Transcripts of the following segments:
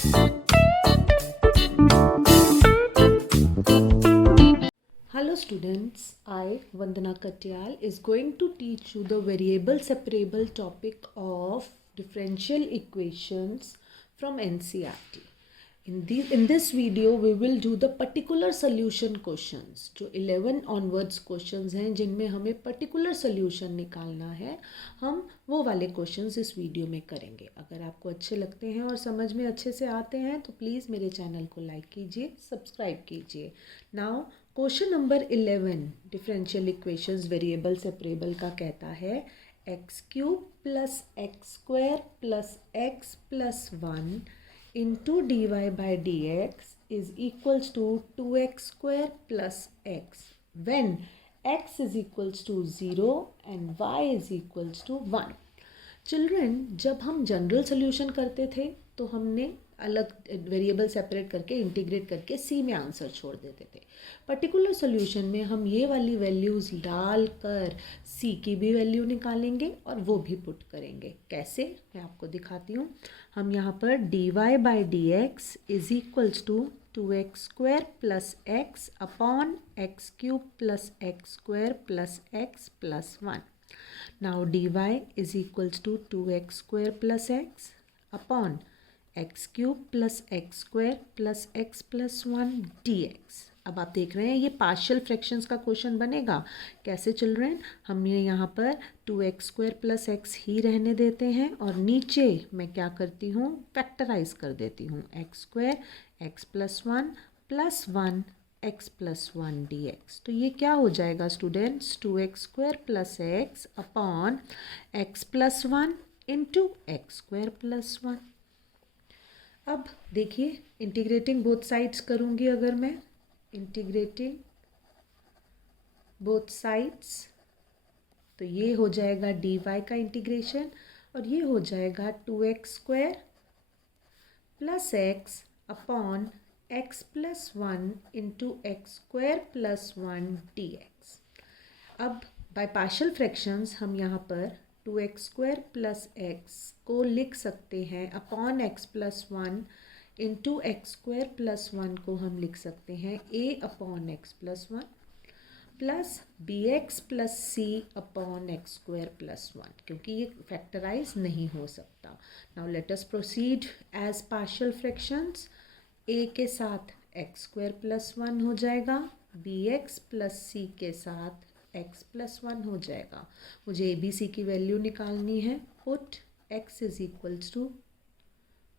Hello students, I Vandana Katyal is going to teach you the variable separable topic of differential equations from NCERT. In this video we will do the particular solution questions. जो 11 onwards questions हैं जिनमें हमें particular solution निकालना है, हम वो वाले questions इस वीडियो में करेंगे. अगर आपको अच्छे लगते हैं और समझ में अच्छे से आते हैं तो प्लीज़ मेरे चैनल को लाइक कीजिए, सब्सक्राइब कीजिए. Now question number 11 differential equations variable separable का कहता है x cube plus X square plus X plus 1 into dy by dx is equals to 2x square plus x when x is equals to 0 and y is equals to 1. Children, जब हम general solution करते थे तो हमने अलग variable separate करके integrate करके सी में आंसर छोड़ देते थे. पर्टिकुलर सोल्यूशन में हम ये वाली वैल्यूज़ डाल कर सी की भी वैल्यू निकालेंगे और वो भी पुट करेंगे. कैसे, मैं आपको दिखाती हूँ. हम यहाँ पर D Y by D x is equals to 2x square plus X upon X cube plus X square plus X plus 1. Now dy is equals to 2x square plus x upon x cube plus x square plus x plus 1 dx. अब आप देख रहे हैं ये partial fractions का question बनेगा. कैसे children, हम ये यहाँ पर 2x स्क्वायर प्लस एक्स ही रहने देते हैं और नीचे मैं क्या करती हूँ, फैक्टराइज कर देती हूँ. X square x plus 1 plus 1 x plus 1 dx. तो ये क्या हो जाएगा students, 2x square plus X upon x plus 1 into X square plus 1. अब देखिए, इंटीग्रेटिंग बोथ साइड्स करूँगी. अगर मैं इंटीग्रेटिंग बोथ साइड्स तो ये हो जाएगा dy का इंटीग्रेशन और ये हो जाएगा 2x square plus X upon x plus 1 into X square plus 1 dx. अब बाय पार्शियल फ्रैक्शंस हम यहाँ पर 2x स्क्वायर प्लस एक्स को लिख सकते हैं upon x plus 1 into X square plus 1 को हम लिख सकते हैं a upon x plus 1 plus B X plus C upon x square plus 1, क्योंकि ये फैक्टराइज नहीं हो सकता. Now let us proceed as partial fractions. a के साथ एक्स स्क्वायर प्लस 1 हो जाएगा, बी एक्स प्लस सी के साथ एक्स प्लस 1 हो जाएगा. मुझे ए बी सी की वैल्यू निकालनी है. Put x is equals to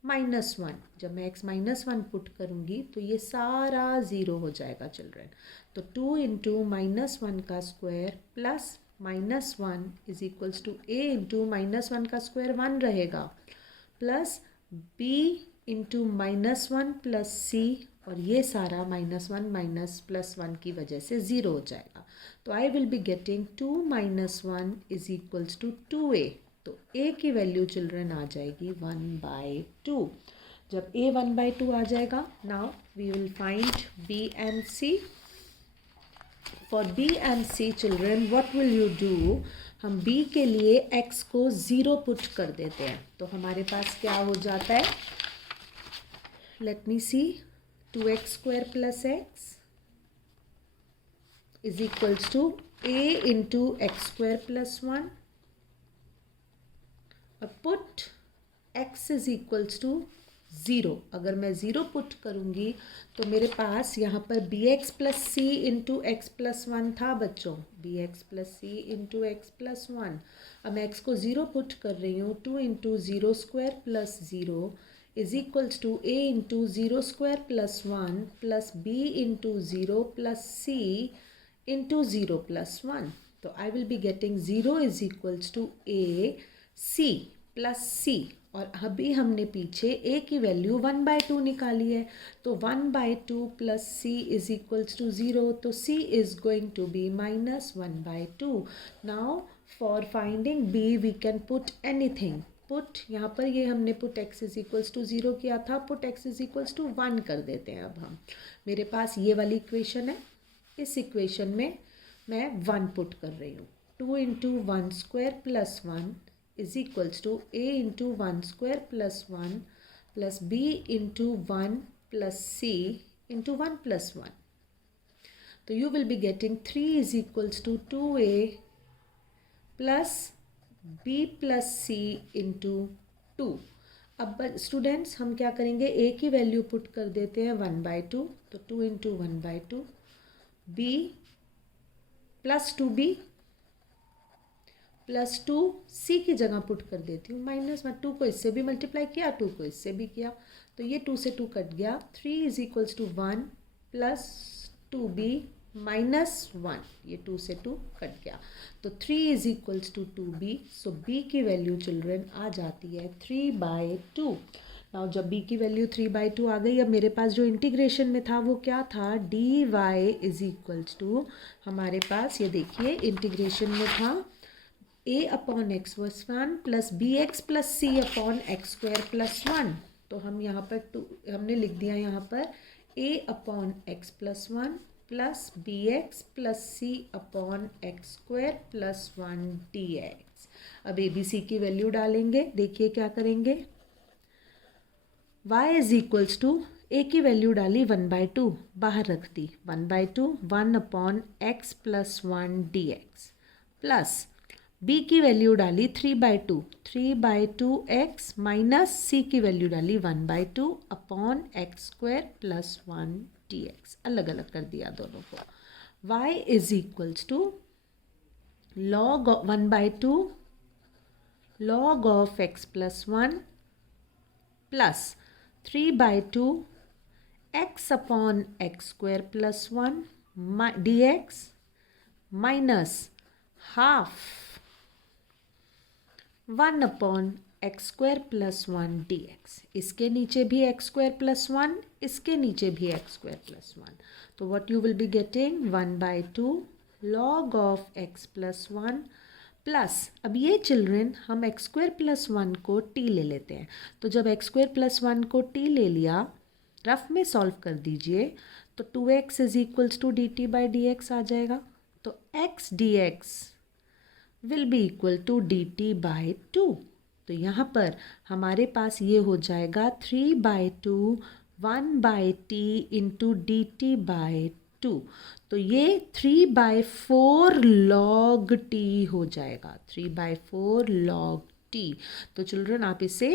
-1. जब मैं x -1 पुट करूँगी तो ये सारा ज़ीरो हो जाएगा चिल्ड्रन. तो 2 इंटू -1 का square plus -1 is equals to a into -1 का स्क्वायर 1 रहेगा plus b into -1 plus C और ये सारा -1 माइनस प्लस 1 की वजह से ज़ीरो हो जाएगा. तो I will be getting 2 - 1 is equals to 2a. तो a की वैल्यू चिल्ड्रन आ जाएगी 1/2. जब a 1/2 आ जाएगा, now we will find b and c. For b and c children what will you do, हम b के लिए x को 0 पुट कर देते हैं. तो हमारे पास क्या हो जाता है, let me see, 2x square plus x is equals to a into x square plus 1 और put x is equals to 0. अगर मैं 0 पुट करूँगी तो मेरे पास यहाँ पर bx plus C into x plus 1 था बच्चों, bx plus C into x plus 1. अब मैं x को 0 पुट कर रही हूँ. 2 into 0 square plus 0 is equals to a into 0 square plus 1 plus b into 0 plus c into 0 plus 1. तो I will be getting 0 is equals to a c plus c. और अभी हमने पीछे a की वैल्यू 1/2 निकाली है. तो 1/2 plus c is equals to 0. तो c is going to be -1/2. Now for finding b we can put anything. Put यहाँ पर ये हमने put x is equals to 0 किया था, put x is equals to 1 कर देते हैं. अब हम, मेरे पास ये वाली इक्वेशन है. इस इक्वेशन में मैं 1 पुट कर रही हूँ. 2 into 1 square plus 1 is equals to a into 1 square plus 1 plus b into 1 plus c into 1 plus 1. So you will be getting 3 is equals to 2a plus b plus c into 2. अब students हम क्या करेंगे, a की value put कर देते हैं 1/2, तो 2 into 1/2, b plus 2b plus 2c की जगह पुट कर देती हूँ माइनस 1, 2 को इससे भी मल्टीप्लाई किया, 2 को इससे भी किया, तो ये 2 से 2 कट गया, 3 is equals to 1 plus 2b minus 1, ये 2 से 2 कट गया, तो 3 is equals to 2b. So b की वैल्यू चिल्ड्रन आ जाती है 3/2. नाउ जब b की वैल्यू 3/2 आ गई, अब मेरे पास जो इंटीग्रेशन में था वो क्या था, dy इज इक्वल्स टू, हमारे पास ये देखिए इंटीग्रेशन में था a upon x plus 1 plus B X plus C upon x square plus 1. तो हम यहाँ पर हमने लिख दिया यहाँ पर a upon x plus 1 plus B X plus C upon x square plus 1 dx. अब ए बी सी की वैल्यू डालेंगे, देखिए क्या करेंगे, y is equals to, a की वैल्यू डाली 1/2, बाहर रख दी 1/2, 1 upon x plus 1 dx plus b की वैल्यू डाली 3/2, 3/2 x माइनस c की वैल्यू डाली 1/2 upon x square plus 1 dx. अलग अलग कर दिया दोनों को. y is equals to log 1/2 log of x plus 1 plus 3/2 x upon x square plus 1 dx minus half 1 upon x square plus 1 dx. इसके नीचे भी एक्स स्क्वायर प्लस 1, इसके नीचे भी एक्स स्क्वायर प्लस 1. तो what you will be getting 1/2 log of x plus 1 plus, अब ये children हम एक्स स्क्वायर प्लस 1 को t ले लेते हैं, तो जब एक्स स्क्वायर प्लस 1 को t ले लिया, रफ में सॉल्व कर दीजिए, तो 2x is equals to dt/dx आ जाएगा. तो x dx will be equal to dt/2. तो यहाँ पर हमारे पास ये हो जाएगा 3/2 1/t इंटू dt/2. तो ये 3/4 log t हो जाएगा, 3/4 log t. तो चिल्ड्रन आप इसे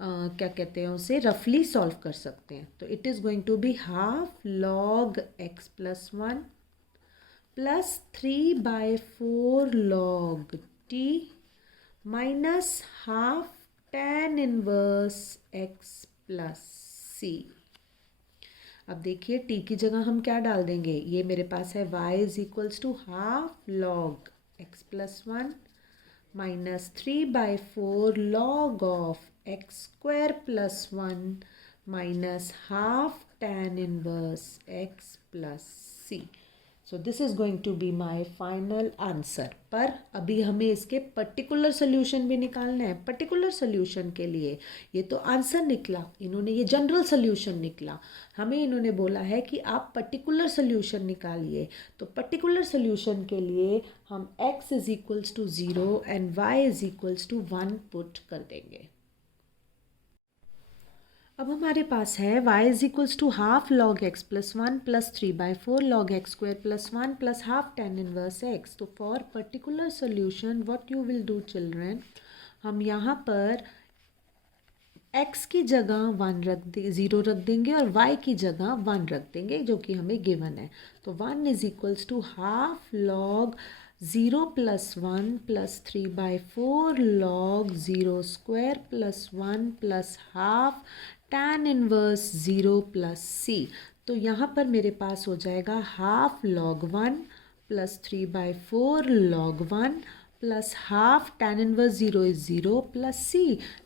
क्या कहते हैं, उसे रफली सॉल्व कर सकते हैं. तो it is going to be half log x plus 1 plus 3/4 log t minus half tan inverse x plus c. अब देखिए t की जगह हम क्या डाल देंगे, ये मेरे पास है y is equals to half log x plus 1 minus 3/4 log of x square plus 1 minus half tan inverse x plus c. So this is going to be my final answer. पर अभी हमें इसके पर्टिकुलर सोल्यूशन भी निकालना है. Particular solution के लिए ये तो आंसर निकला, इन्होंने ये जनरल सोल्यूशन निकला, हमें इन्होंने बोला है कि आप पर्टिकुलर सोल्यूशन निकालिए. तो पर्टिकुलर सोल्यूशन के लिए हम x is equals to 0 and y is equals to 1 put कर देंगे. अब हमारे पास है y is equals to half log x plus 1 plus 3/4 log x स्क्वायर plus 1 plus half tan inverse x. तो for particular solution what you will do children, हम यहाँ पर x की जगह 0 रख देंगे और y की जगह 1 रख देंगे, जो कि हमें गिवन है. तो 1 is equals to half log 0 plus 1 plus 3/4 log 0 square plus 1 plus half tan inverse 0 plus c. तो यहाँ पर मेरे पास हो जाएगा half log 1 plus 3/4 log 1 plus half tan inverse 0 is 0 plus c.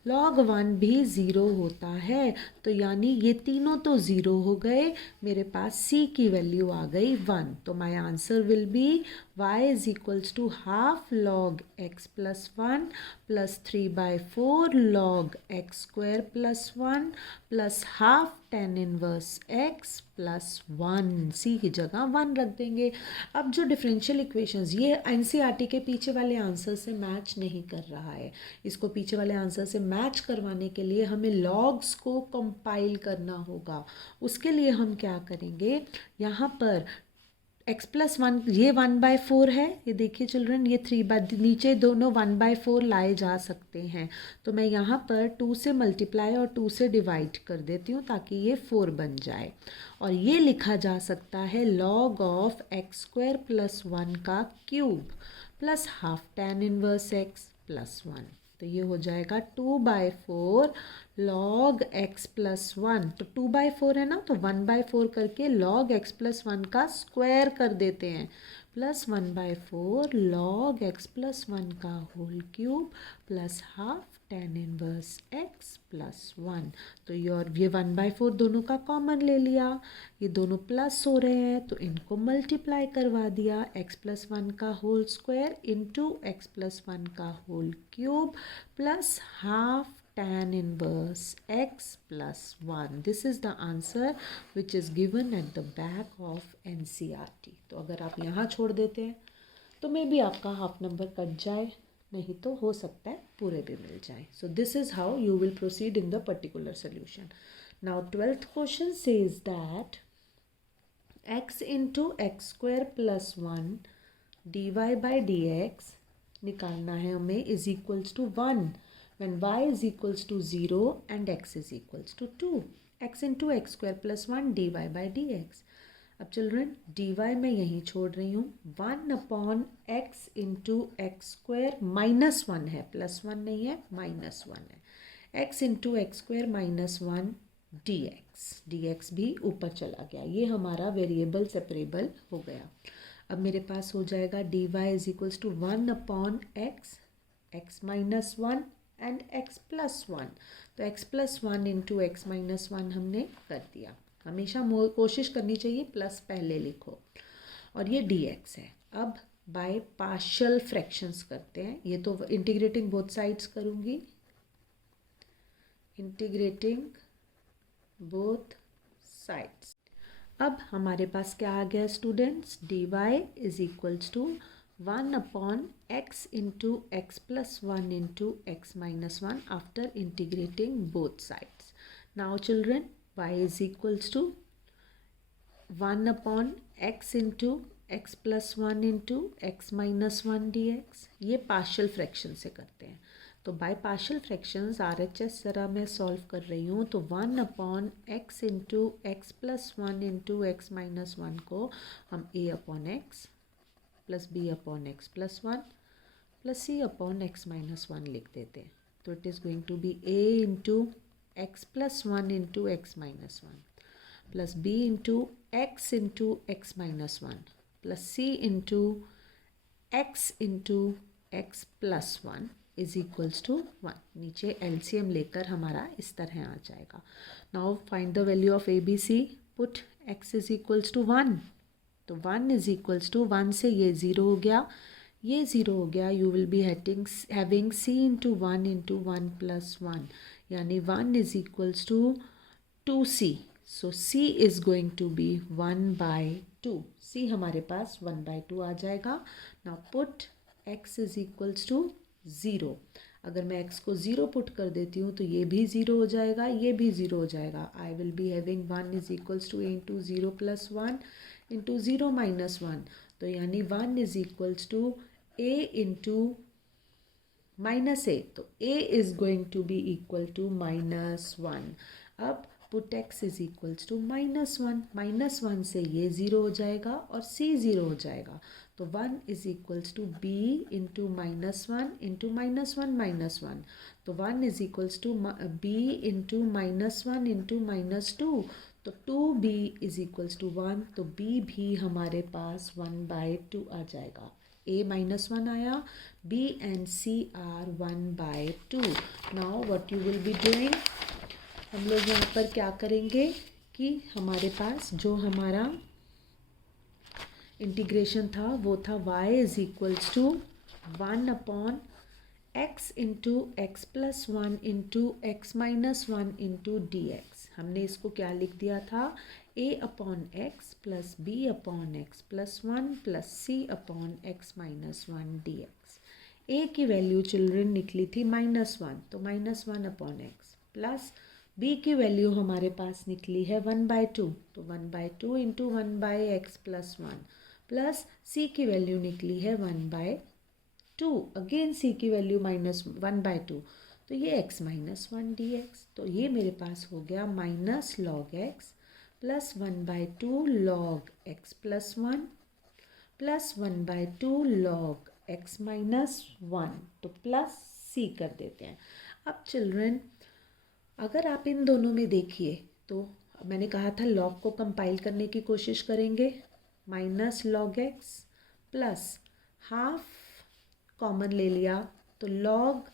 log 1 भी 0 होता है, तो यानी ये तीनों तो 0 हो गए, मेरे पास c की वैल्यू आ गई 1. तो my answer will be y is equals to half log x plus 1 plus 3/4 log x स्क्वायर plus 1 plus half tan inverse x plus 1, C की जगह 1 रख देंगे। अब जो डिफरेंशियल इक्वेशंस, ये एनसीईआरटी के पीछे वाले आंसर से मैच नहीं कर रहा है, इसको पीछे वाले आंसर से मैच करवाने के लिए हमें लॉग्स को कंपाइल करना होगा। उसके लिए हम क्या करेंगे, यहाँ पर x प्लस 1, ये 1/4 है, ये देखिए चिल्ड्रन, ये 3 नीचे दोनों 1/4 लाए जा सकते हैं, तो मैं यहाँ पर 2 से मल्टीप्लाई और 2 से डिवाइड कर देती हूँ ताकि ये 4 बन जाए। और ये लिखा जा सकता है log ऑफ x² प्लस 1 का cube plus half tan inverse x plus 1, तो ये हो जाएगा 2/4 log x प्लस 1, तो 2/4 है ना, तो 1/4 करके log x प्लस 1 का स्क्वायर कर देते हैं, प्लस 1/4 log x प्लस 1 का whole cube plus half tan inverse x plus 1। तो ये 1/4 दोनों का कॉमन ले लिया, ये दोनों प्लस हो रहे हैं तो इनको मल्टीप्लाई करवा दिया, x प्लस 1 का whole square into x plus 1 का whole cube plus half tan inverse x plus 1. This is the answer which is given at the back of NCERT. तो अगर आप यहाँ छोड़ देते हैं तो मे बी आपका हाफ नंबर कट जाए, नहीं तो हो सकता है पूरे भी मिल जाए. So this is how you will proceed in the particular solution. Now 12th question says that x into x square plus 1 dy by dx निकालना है हमें is equals to 1 when y is equals to 0 and x is equals to 2. x into x square plus 1 dy by dx. अब children dy मैं यहीं छोड़ रही हूँ, 1 upon x into X square minus 1 है, प्लस 1 नहीं है, माइनस 1 है, x into X square minus 1 dx भी ऊपर चला गया, ये हमारा वेरिएबल सेपरेबल हो गया। अब मेरे पास हो जाएगा dy is equals to 1 upon x minus 1 and x plus 1, तो x plus 1 into x minus 1 हमने कर दिया। हमेशा कोशिश करनी चाहिए प्लस पहले लिखो, और ये dx है। अब बाय पार्शियल फ्रैक्शंस करते हैं, ये तो इंटीग्रेटिंग बोथ साइड्स करूँगी, इंटीग्रेटिंग बोथ साइड्स। अब हमारे पास क्या आ गया students, dy is equals to 1 upon x into x plus 1 into x minus 1 after integrating both sides. Now children, y is equals to 1 upon x into x plus 1 into x minus 1 dx. ये partial fraction से करते हैं, तो by partial fractions RHS जरा मैं solve कर रही हूँ, तो 1 upon x into x plus 1 into x minus 1 को हम a upon x plus B upon x plus 1 plus C upon x minus 1 लिख देते हैं, तो it is going to be a into x plus 1 into x minus 1 plus b into x minus 1 plus C into x plus 1 is equals to 1। नीचे LCM लेकर हमारा इस तरह आ जाएगा। Now find the value of ABC, put x is equals to 1, तो 1 is equals to 1 से ये 0 हो गया, ये 0 हो गया, you will be having c into 1 into 1 plus 1, यानी 1 is equals to 2c, so c is going to be 1/2, c हमारे पास 1/2 आ जाएगा। Now put x is equals to 0, अगर मैं x को 0 पुट कर देती हूँ तो ये भी 0 हो जाएगा, ये भी 0 हो जाएगा। I will be having 1 is equals to a into 0 plus 1 into 0 minus 1, तो यानी 1 is equals to a into minus a, तो a is going to be equal to -1। अब put x is equals to -1, -1 से ये 0 हो जाएगा और c 0 हो जाएगा, तो 1 is equals to b into -1 into -1, तो 1 is equals to b into -1 into -2, तो 2b इज इक्वल्स टू 1, तो b भी हमारे पास 1/2 आ जाएगा। a -1 आया, b and c are 1/2। Now what you will be doing, हम लोग यहाँ पर क्या करेंगे कि हमारे पास जो हमारा इंटीग्रेशन था वो था y is equals to 1 upon x into x plus 1 into x minus 1 into d x. हमने इसको क्या लिख दिया था, a upon x plus B upon x plus 1 plus C upon x minus 1 d x. A की value children निकली थी -1, तो -1 अपॉन एक्स, प्लस बी की वैल्यू हमारे पास निकली है 1/2, तो 1/2 इंटू 1/x प्लस 1, प्लस सी की वैल्यू निकली है 1/2, अगेन सी की वैल्यू -1/2, तो ये x माइनस 1 डी एक्स। तो ये मेरे पास हो गया minus log x plus 1/2 log x plus 1 plus 1/2 log x minus 1, तो प्लस सी कर देते हैं। अब चिल्ड्रन अगर आप इन दोनों में देखिए तो मैंने कहा था लॉग को कंपाइल करने की कोशिश करेंगे, minus log x plus half common ले लिया तो log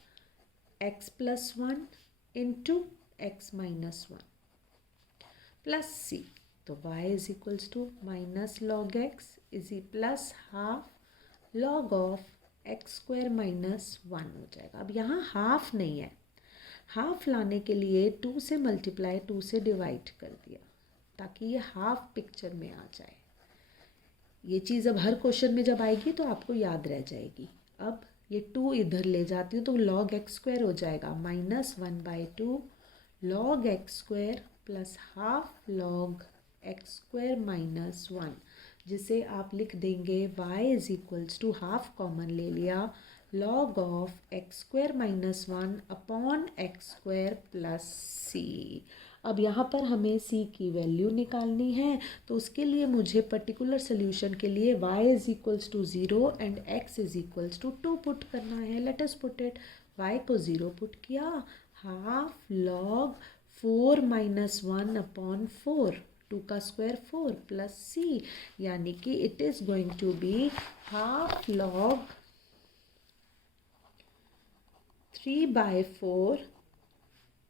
x plus 1 into x minus 1 plus सी, तो y is equals to minus log x is plus half log of x square minus 1 हो जाएगा। अब यहाँ हाफ नहीं है, हाफ लाने के लिए 2 से मल्टीप्लाई 2 से डिवाइड कर दिया ताकि ये हाफ पिक्चर में आ जाए। ये चीज़ अब हर क्वेश्चन में जब आएगी तो आपको याद रह जाएगी। अब ये 2 इधर ले जाती हूँ तो लॉग एक्स स्क्वायर हो जाएगा -1/2 log x square plus half log x square minus 1, जिसे आप लिख देंगे y is equals to half common ले लिया log of x square minus 1 upon x square plus सी। अब यहाँ पर हमें c की वैल्यू निकालनी है, तो उसके लिए मुझे पर्टिकुलर सोल्यूशन के लिए y is equals to 0 and x is equals to 2 put करना है। Let us put it, y को 0 पुट किया, हाफ लॉग 4 माइनस 1 अपॉन 4, 2 का स्क्वायर 4 प्लस सी, यानी कि it is going to be half log 3/4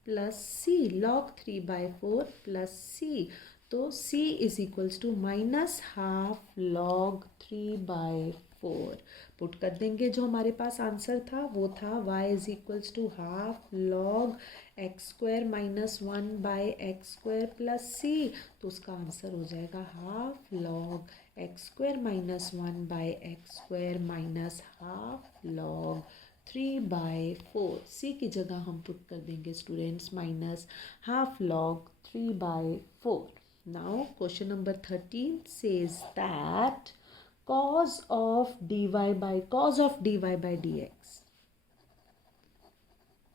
plus c, log 3/4 plus सी, तो c is equals to minus half log 3/4 put कर देंगे। जो हमारे पास आंसर था वो था y is equals to half log x square minus 1/x² plus सी, तो उसका आंसर हो जाएगा half log x square minus 1/x² minus half log 3/4। सी की जगह हम पुट कर देंगे students minus half log 3/4। Now question number 13 says that cos of dy by dx,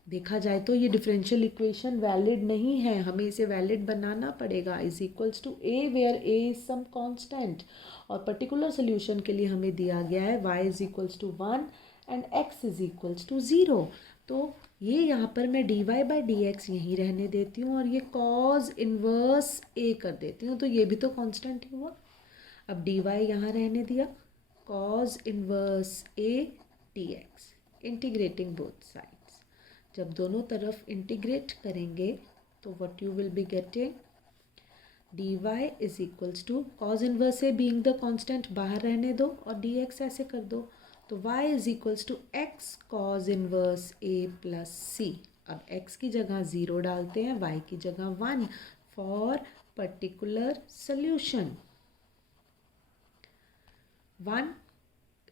देखा जाए तो ये डिफरेंशियल इक्वेशन वैलिड नहीं है, हमें इसे वैलिड बनाना पड़ेगा। Is equals to a where a is some constant, और पर्टिकुलर सोल्यूशन के लिए हमें दिया गया है y is equals to 1 and x is equals to 0। तो ये यहाँ पर मैं dy बाई डी एक्स यहीं रहने देती हूँ और ये cos इनवर्स a कर देती हूँ, तो ये भी तो कांस्टेंट ही हुआ। अब dy यहाँ रहने दिया, cos inverse a dx, integrating both sides. जब दोनों तरफ इंटीग्रेट करेंगे तो what you will be getting, dy is equals to cos inverse a being the constant बाहर रहने दो और dx ऐसे कर दो, तो y is equals to x cos inverse a plus सी। अब x की जगह 0 डालते हैं, y की जगह 1 फॉर पर्टिकुलर सोल्यूशन। 1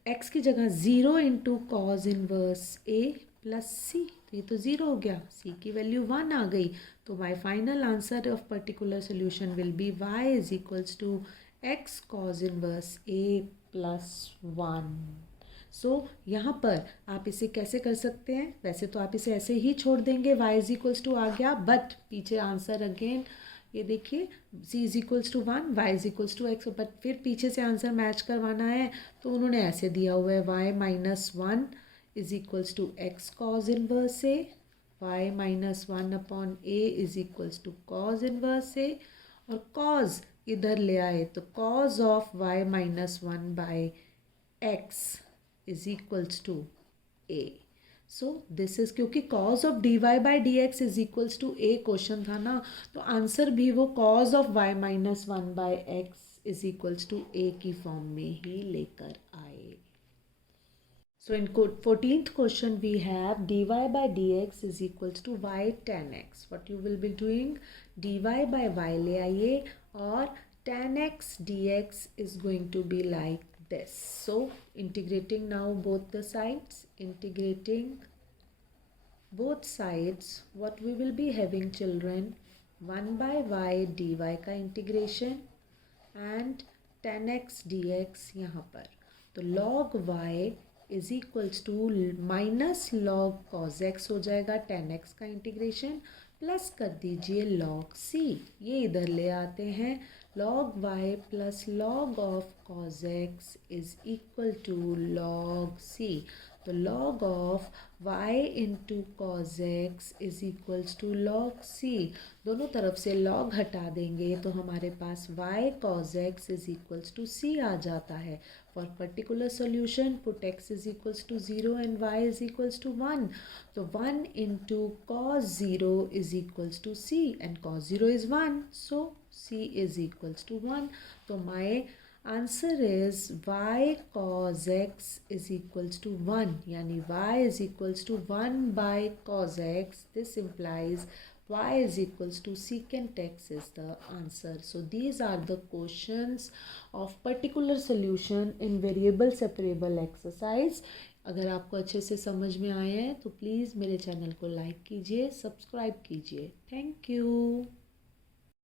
x की जगह 0 into cos inverse a plus सी, तो ये तो 0 हो गया, c की वैल्यू 1 आ गई, तो my final answer of particular solution will be y is equals to x cos inverse a plus 1। So यहाँ पर आप इसे कैसे कर सकते हैं, वैसे तो आप इसे ऐसे ही छोड़ देंगे, y इज इक्वल्स टू आ गया, बट पीछे आंसर अगेन ये देखिए c is equals to 1, y is equals to x, but फिर पीछे से आंसर मैच करवाना है तो उन्होंने ऐसे दिया हुआ है y minus 1 is equals to x cos inverse a, y minus 1 upon a is equals to cos inverse a, और कॉज इधर ले आए तो cos of y minus 1 by x is equals to a। So this is, क्योंकि cos of dy by D x is equals to a question था ना, तो answer भी वो cos of y minus 1 by x is equals to a की form में ही लेकर आए। So in 14th question we have dy by dx is equals to y tan x. What you will be doing? dy by y ले आइए और tan x dx is going to be like this. So integrating now both the sides, integrating both sides, what we will be having children, 1 by y dy का integration and tan x dx यहाँ पर. तो log y is equals to minus log cos x हो जाएगा tan x का integration, plus कर दीजिए log c, ये इधर ले आते हैं. log y प्लस log of cos x is equal to log c. तो log of y into cos x is equals to log c. दोनों तरफ से log हटा देंगे तो हमारे पास y cos x is equals to c आ जाता है. For particular solution put x is equals to 0 and y is equals to 1. तो 1 into cos 0 is equals to c and cos 0 is 1, so c is equals to 1. तो माई answer is y cos x is equals to 1, यानी y is equals to 1 by cos x. This implies y is equals to secant x is the answer. So these are the questions of particular solution in variable separable exercise. अगर आपको अच्छे से समझ में आए हैं तो प्लीज़ मेरे चैनल को लाइक कीजिए, सब्सक्राइब कीजिए. Thank you.